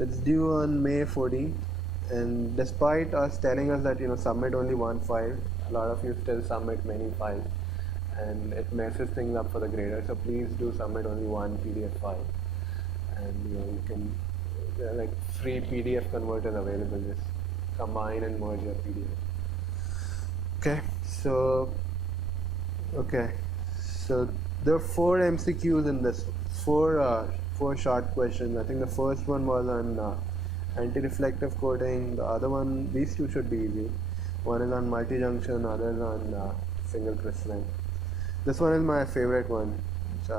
It's due on May 14th, and despite us telling us that submit only one file, a lot of you still submit many files, and it messes things up for the grader. So please do submit only one PDF file, and you can there are like free PDF converters available. Just combine and merge your PDF. Okay, so there are four MCQs in this, four short questions. I think the first one was on anti-reflective coating. The other one, these two should be easy. One is on multi-junction, other is on single crystalline. This one is my favorite one, which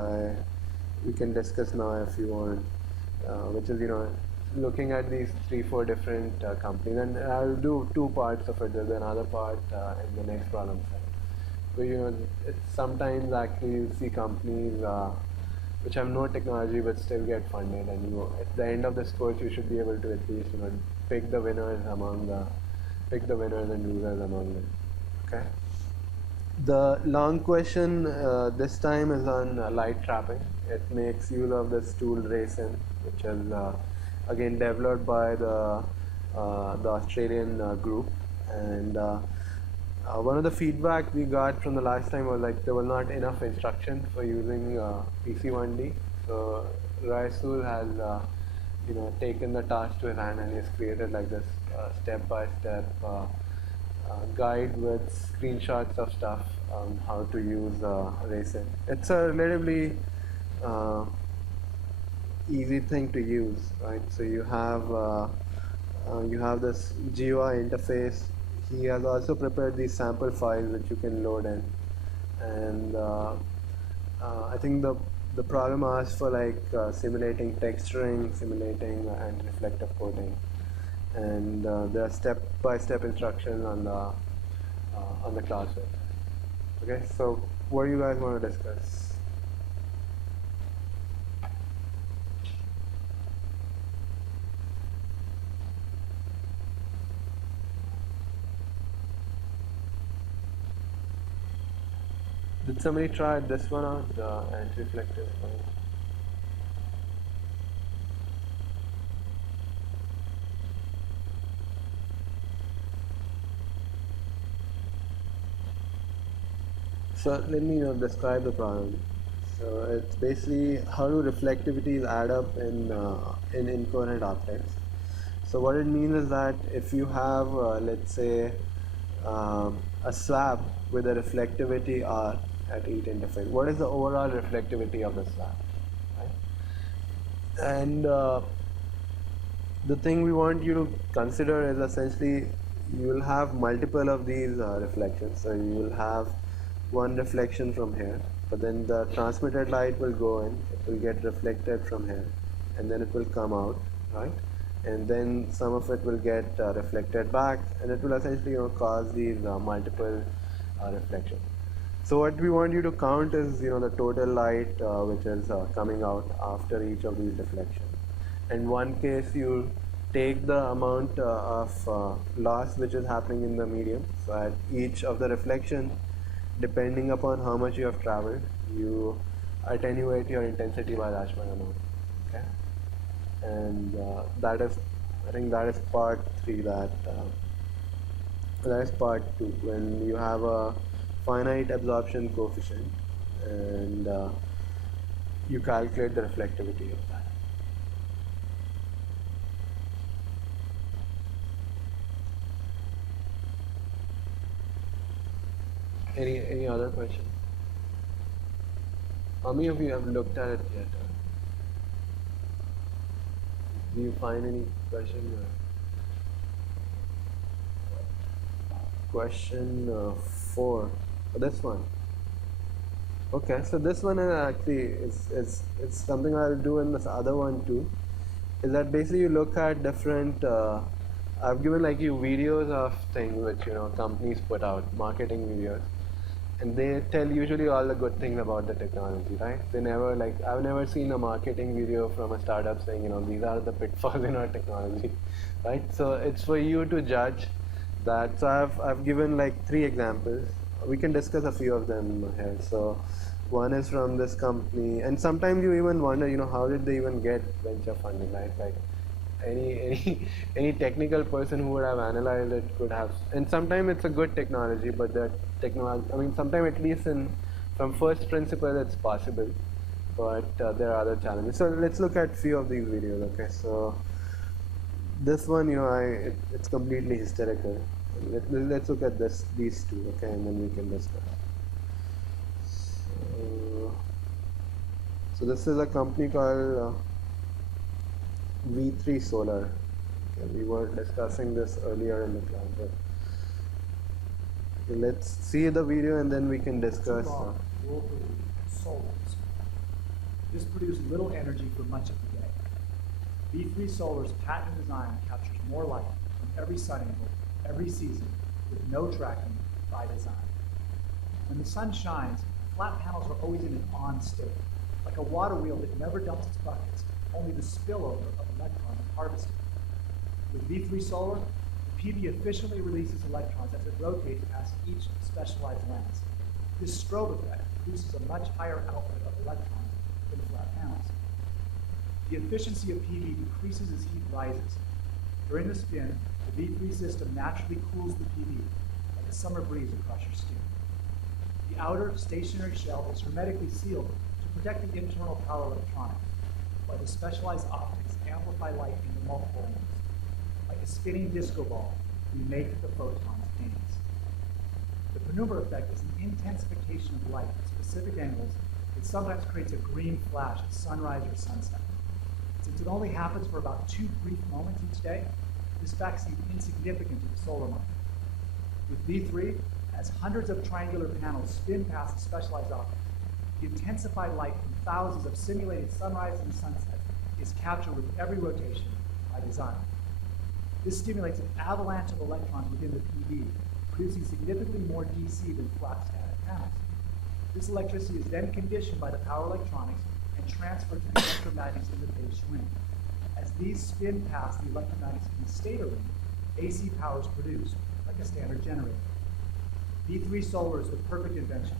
we can discuss now if you want, which is looking at these 3-4 different companies, and I'll do two parts of it. There's another part in the next problem set. But it's sometimes actually you see companies which have no technology but still get funded, and at the end of this course you should be able to at least pick the winners and losers among them. Okay. The long question this time is on light trapping. It makes use of this tool Racing, which is again developed by the Australian group, and one of the feedback we got from the last time was like there was not enough instruction for using PC1D. So Raisul has taken the task to his hand, and he's created like this step-by-step guide with screenshots of stuff on how to use Racing. It's a relatively easy thing to use, right? So you have this GUI interface. He has also prepared these sample files which you can load in, and I think the problem asks for like simulating texturing, simulating anti-reflective coating, and there are step-by-step instructions on the class website. Okay, so what do you guys want to discuss? Did somebody try this one out, the anti-reflective one? So let me describe the problem. So it's basically how do reflectivities add up in incoherent optics. So what it means is that if you have let's say a slab with a reflectivity R at each interface, what is the overall reflectivity of the slab, right? And the thing we want you to consider is essentially you will have multiple of these reflections. So you will have one reflection from here, but then the transmitted light will go in, it will get reflected from here, and then it will come out, right? And then some of it will get reflected back, and it will essentially cause these multiple reflections. So what we want you to count is the total light which is coming out after each of these reflections. In one case you take the amount of loss which is happening in the medium. So at each of the reflections, depending upon how much you have traveled, you attenuate your intensity by that amount. Okay, and I think that is part 3. That is part 2, when you have a finite absorption coefficient and you calculate the reflectivity of that. Any other questions? How many of you have looked at it yet? Do you find any question? Question 4. This one. Okay, so this one is actually is something I'll do in this other one too. Is that basically you look at different. I've given like you videos of things which companies put out, marketing videos, and they tell usually all the good things about the technology, right? They never I've never seen a marketing video from a startup saying these are the pitfalls in our technology, right? So it's for you to judge that. So I've given like 3 examples. We can discuss a few of them here. So one is from this company, and sometimes you even wonder, how did they even get venture funding, right? Like any technical person who would have analyzed it could have. And sometimes it's a good technology, but that technology, I mean, sometimes at least from first principle it's possible, but there are other challenges. So let's look at few of these videos. Okay, so this one, it's completely hysterical. Let's look at these two, okay, and then we can discuss. So this is a company called V3 Solar. Okay, we were discussing this earlier in the class, but okay, let's see the video and then we can discuss. Solars. This produces little energy for much of the day. V3 Solar's patented design captures more light from every sun angle, every season, with no tracking by design. When the sun shines, flat panels are always in an on state, like a water wheel that never dumps its buckets, only the spillover of electrons is harvested. With V3 Solar, the PV efficiently releases electrons as it rotates past each specialized lens. This strobe effect produces a much higher output of electrons than flat panels. The efficiency of PV decreases as heat rises. During the spin, the V3 system naturally cools the PV, like a summer breeze across your skin. The outer stationary shell is hermetically sealed to protect the internal power electronics, while the specialized optics amplify light into multiple angles. Like a spinning disco ball, we make the photons dance. The Penumbra effect is an intensification of light at specific angles that sometimes creates a green flash at sunrise or sunset. Since it only happens for about 2 brief moments each day, this fact seems insignificant to the solar market. With V3, as hundreds of triangular panels spin past the specialized optics, the intensified light from thousands of simulated sunrise and sunsets is captured with every rotation by design. This stimulates an avalanche of electrons within the PV, producing significantly more DC than flat static panels. This electricity is then conditioned by the power electronics and transferred to the electromagnets in the phase swing. As these spin past the electromagnets in the stator ring, AC power is produced, like a standard generator. V3 Solar is the perfect invention,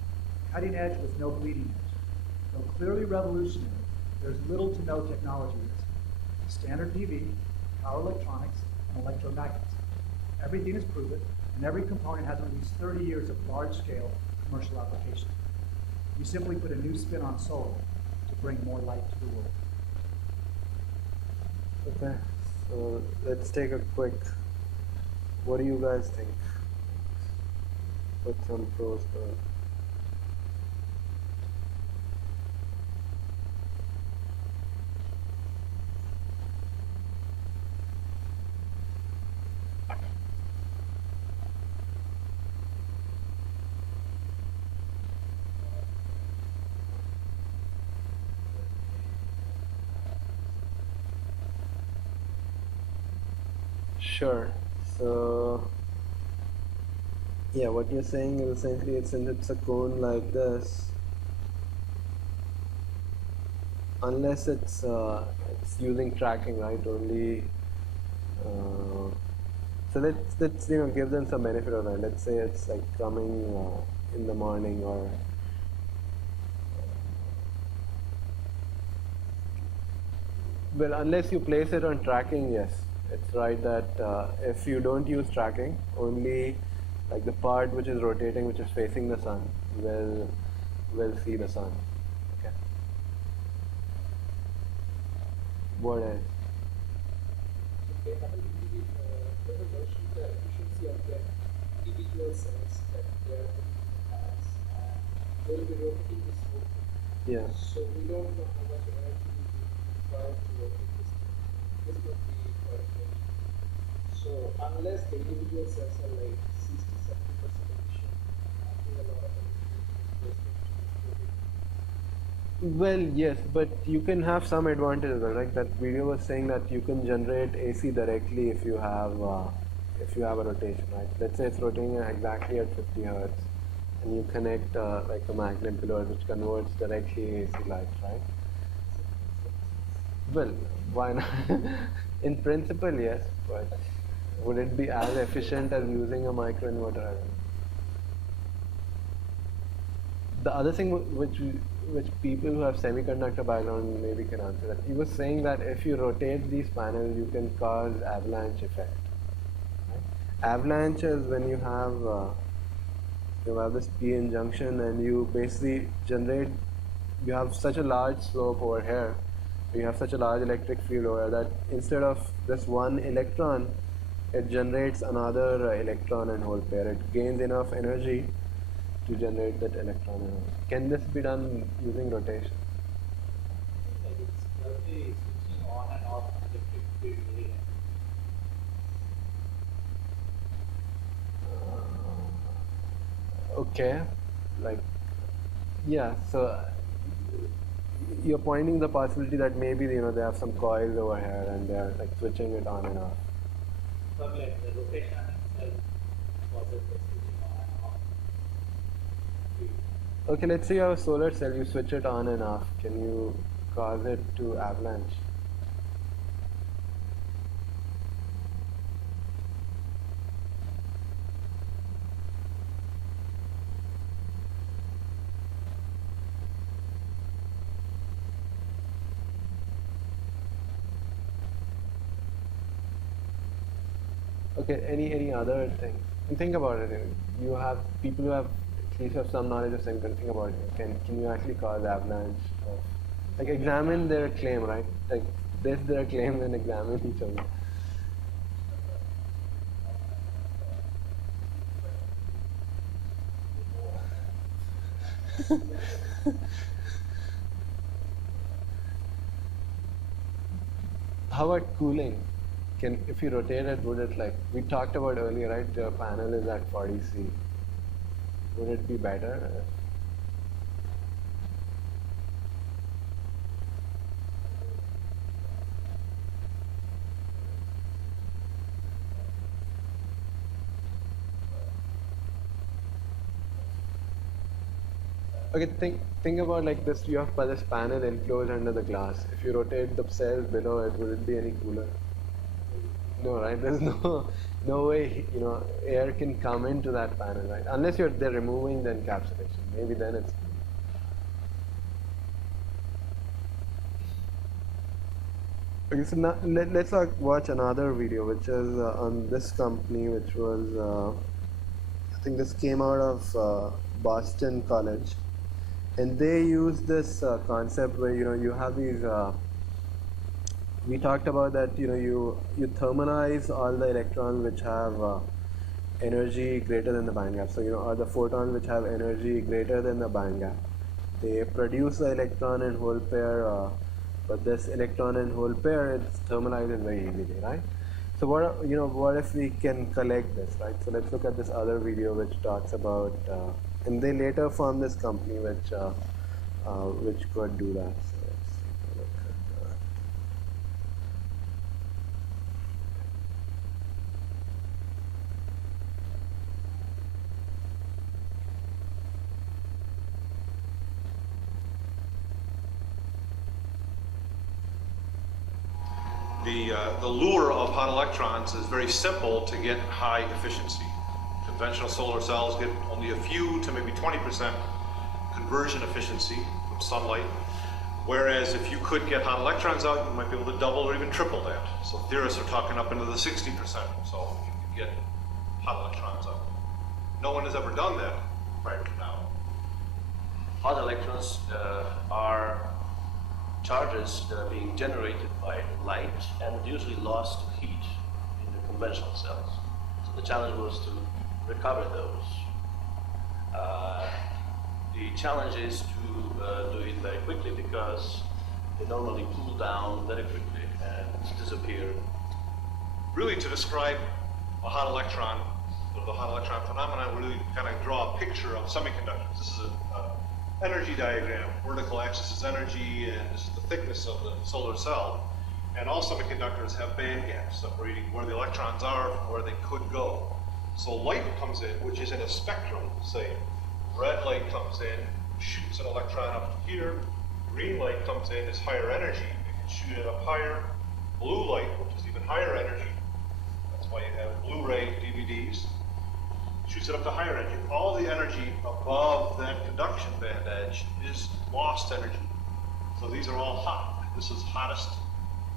cutting edge with no bleeding edge. Though clearly revolutionary, there's little to no technology risk. Standard PV, power electronics, and electromagnets. Everything is proven, and every component has at least 30 years of large-scale commercial application. You simply put a new spin on solar to bring more light to the world. Okay, so let's take a quick, what do you guys think? Put some pros first. Sure. So yeah, what you're saying is essentially since it's a cone like this, unless it's using tracking, right? Only so let's give them some benefit of that. Let's say it's like coming in the morning, or well, unless you place it on tracking, yes, it's right that if you don't use tracking, only like the part which is rotating, which is facing the sun, will see the sun. Okay. What else? They haven't really never mentioned the efficiency of the individual cells that they are has, and they will be rotating this whole thing. Yeah. So we don't know how much energy is required to rotate this thing. This must be quite much. So unless the individual cells are like 60-70% efficient, I think a lot of energy is wasted to rotate. Well, yes, but you can have some advantage, right? That video was saying that you can generate AC directly if you have a rotation, right? Let's say it's rotating exactly at 50 hertz, and you connect like a magnet below it, which converts directly AC light, right? Well, why not? In principle, yes, but would it be as efficient as using a microinverter? I don't know. The other thing which which people who have semiconductor background maybe can answer that. He was saying that if you rotate these panels, you can cause avalanche effect. Right? Avalanche is when you have this p-n junction and you basically generate. You have such a large slope over here. You have such a large electric field over here that instead of this one electron, it generates another electron and hole pair. It gains enough energy to generate that electron and hole. Can this be done using rotation? Like it's purely switching on and off electric field really. Okay, like, yeah, so you're pointing the possibility that maybe they have some coils over here and they're like switching it on and off. But like the rotation itself causes the switching on and off. Okay, let's say you have a solar cell, you switch it on and off. Can you cause it to avalanche? Okay, any other thing? And think about it. You have people who have at least have some knowledge of semiconductor. Think about it. Can you actually cause avalanche? Like examine their claim, right? Like this their claim and examine each other. How about cooling? If you rotate it, would it like we talked about earlier, right? Your panel is at 40 C. Would it be better? Okay, think about like this. You have this panel enclosed under the glass. If you rotate the cells below it, would it be any cooler? No, right? There's no way air can come into that panel, right? Unless they're removing the encapsulation. Maybe then it's. Okay, so now let's watch another video, which is on this company, which was I think this came out of Boston College, and they use this concept where you have these. We talked about that you thermalize all the electrons which have energy greater than the band gap. So or the photons which have energy greater than the band gap. They produce the electron and hole pair, but this electron and hole pair it's thermalized very easily, right? So what if we can collect this, right? So let's look at this other video which talks about, and they later formed this company which could do that. So let's take a look at that. The lure of hot electrons is very simple to get high efficiency. Conventional solar cells get only a few to maybe 20% conversion efficiency from sunlight, whereas if you could get hot electrons out, you might be able to double or even triple that. So theorists are talking up into the 60% or so if you could get hot electrons out. No one has ever done that prior to now. Hot electrons are charges that are being generated by light and usually lost to heat in the conventional cells. So the challenge was to recover those. The challenge is to do it very quickly because they normally cool down very quickly and disappear. Really, to describe a hot electron, or the hot electron phenomenon, really kind of draw a picture of semiconductors. This is an energy diagram. Vertical axis is energy, and this is the thickness of the solar cell. And all semiconductors have band gaps separating where the electrons are from where they could go. So light comes in, which is in a spectrum, say. Red light comes in, shoots an electron up to here. Green light comes in, is higher energy. It can shoot it up higher. Blue light, which is even higher energy. That's why you have Blu-ray DVDs. shoots it up to higher energy. All the energy above that conduction band edge is lost energy. So these are all hot. This is hottest,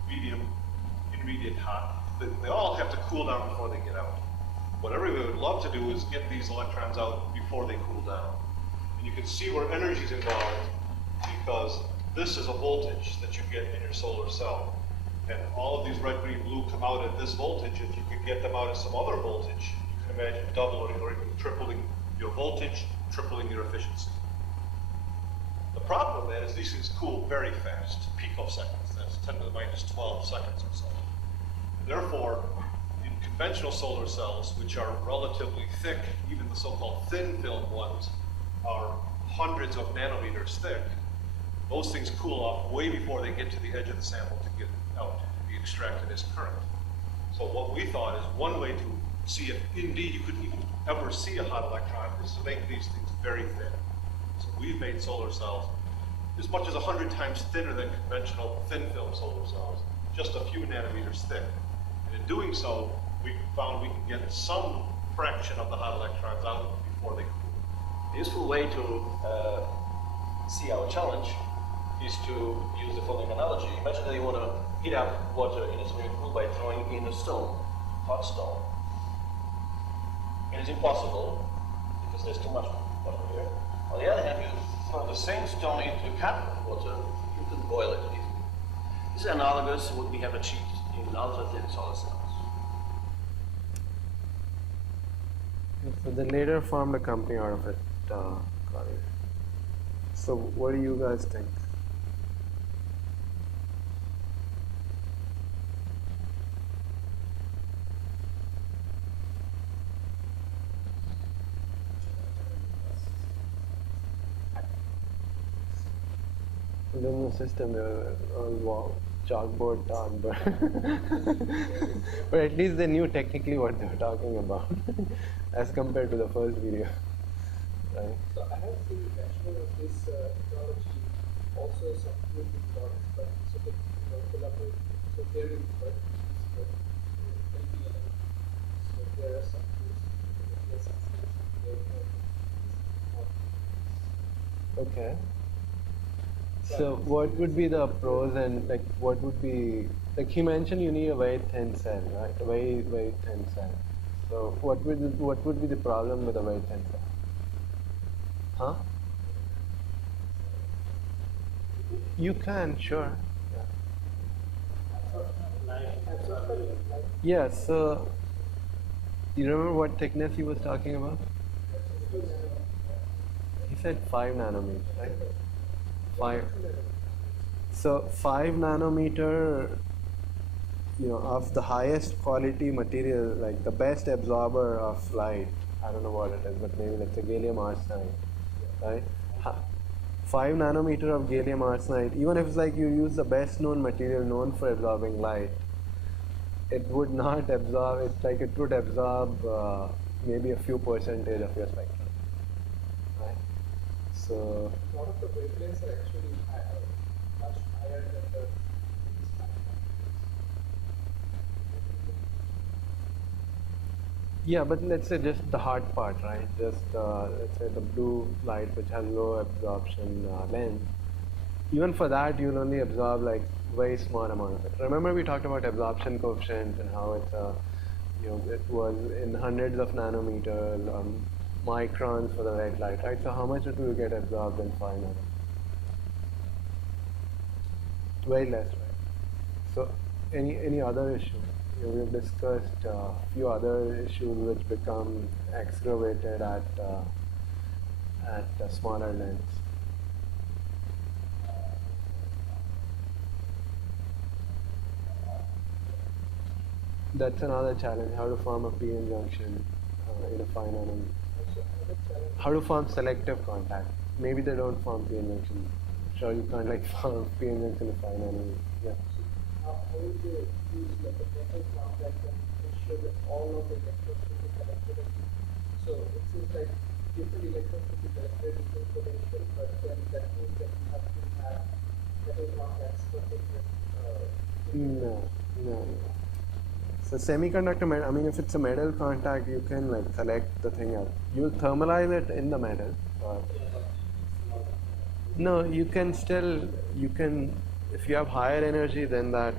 medium, intermediate hot. They all have to cool down before they get out. What everybody would love to do is get these electrons out before they cool down. And you can see where energy is involved because this is a voltage that you get in your solar cell. And all of these red, green, blue come out at this voltage. If you could get them out at some other voltage, you can imagine doubling or even tripling your voltage, tripling your efficiency. The problem with that is these things cool very fast, picoseconds. That's 10 to the minus 12 seconds or so. And therefore, in conventional solar cells, which are relatively thick, even the so-called thin film ones are hundreds of nanometers thick, those things cool off way before they get to the edge of the sample to get out and be extracted as current. So what we thought is one way to see if indeed you could even ever see a hot electron is to make these things very thin. So we've made solar cells as much as 100 times thinner than conventional thin film solar cells, just a few nanometers thick. And in doing so, we found we can get some fraction of the hot electrons out before they cool. A useful way to see our challenge is to use the following analogy. Imagine that you want to heat up water in a swimming pool by throwing in a stone, hot stone. It is impossible because there's too much water here. On the other hand, you throw the same stone into a cup of water, you can boil it easily. This is analogous to what we have achieved in ultra-thin solar cells. So they later formed a company out of it. So what do you guys think? In the system, they were all chalkboard talk, but at least they knew technically what they were talking about, as compared to the first video, right? So I have seen mentioning of this technology also some few big products, but so they collaborate. So there is but so there are some tools. Okay. So what would be the pros and like what would be like he mentioned you need a very thin cell, right? A very thin cell. So what would be the problem with a very thin cell? Huh? You can, sure. Yeah, so you remember what thickness he was talking about? He said 5 nanometers, right? 5. So 5 nanometer, of the highest quality material, like the best absorber of light. I don't know what it is, but maybe let's say gallium arsenide, right? 5 nanometer of gallium arsenide, even if it's like you use the best known material known for absorbing light, it would not absorb. It's like it would absorb maybe a few percentage of your spectrum, right? So A lot of the wavelengths are actually much higher than the yeah, but let's say just the hard part, right? Just let's say the blue light, which has low absorption length. Even for that, you'll only absorb like very small amount of it. Remember we talked about absorption coefficient and how it's it was in hundreds of nanometers, microns for the red light, right? So how much it will get absorbed in 5 nanometers? Very less, right? So any other issue? We've discussed a few other issues which become excavated at smaller lengths. That's another challenge, how to form a p-n junction in a 5 nanometer. How to form selective contact. Maybe they don't form p-n junction. Sure, you can't like form p-n junction in a 5 nanometer. Yeah. how would you use like a metal contact and ensure that all of the electrons will be connected? So it seems like different electrons will be connected with potential, but then that means that you have to have metal contacts for different. No. So semiconductor metal, I mean, if it's a metal contact, you can like collect the thing up. You'll thermalize it in the metal. No, you can still, you can, if you have higher energy than that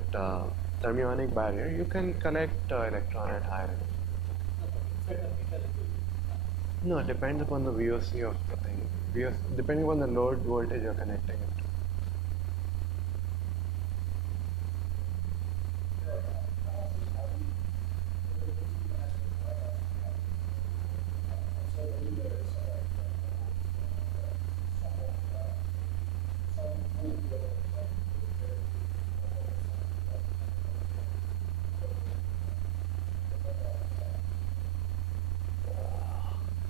thermionic barrier, you can collect electron at higher energy. No, it depends upon the VOC of the thing. Depending on the load voltage you're connecting it to.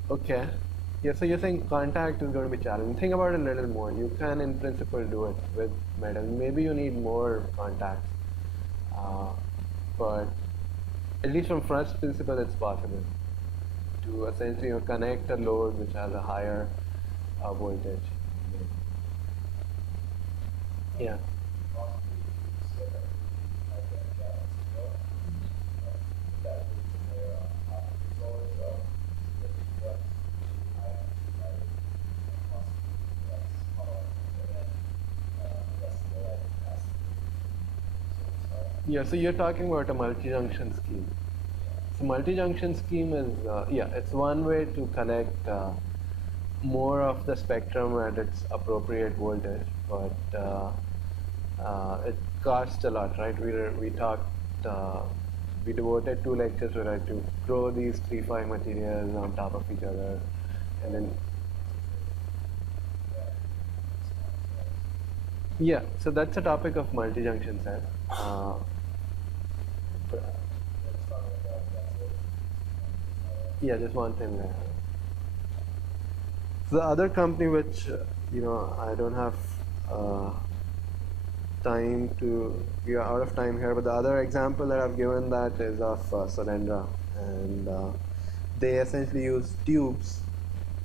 Okay. Yeah, so you're saying contact is going to be challenging. Think about it a little more. You can, in principle, do it with metal. Maybe you need more contacts. But at least from first principle, it's possible to essentially connect a load which has a higher voltage. Yeah. Yeah, so you're talking about a multi-junction scheme. So multi-junction scheme is, yeah, it's one way to connect more of the spectrum at its appropriate voltage, but it costs a lot, right? We talked, we devoted 2 lectures to grow these 3-5 materials on top of each other, and then yeah, so that's a topic of multi-junction cell. Yeah, just one thing there. So the other company which I don't have time to, we are out of time here, but the other example that I've given that is of Solendra, and they essentially use tubes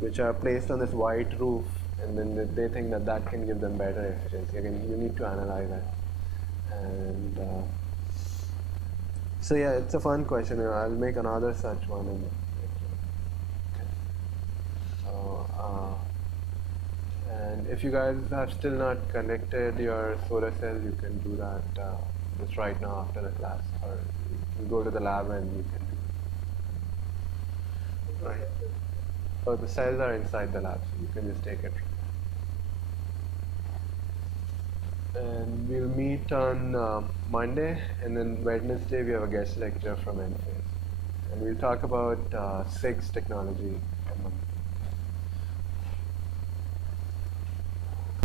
which are placed on this white roof, and then they think that that can give them better efficiency. Again, you need to analyze it. And so yeah, it's a fun question. I'll make another such one. And if you guys have still not connected your solar cell, you can do that just right now after the class, or you can go to the lab and you can do it. Right. So the cells are inside the lab, so you can just take it. And we'll meet on Monday, and then Wednesday we have a guest lecture from NFACE. And we'll talk about 6 technology.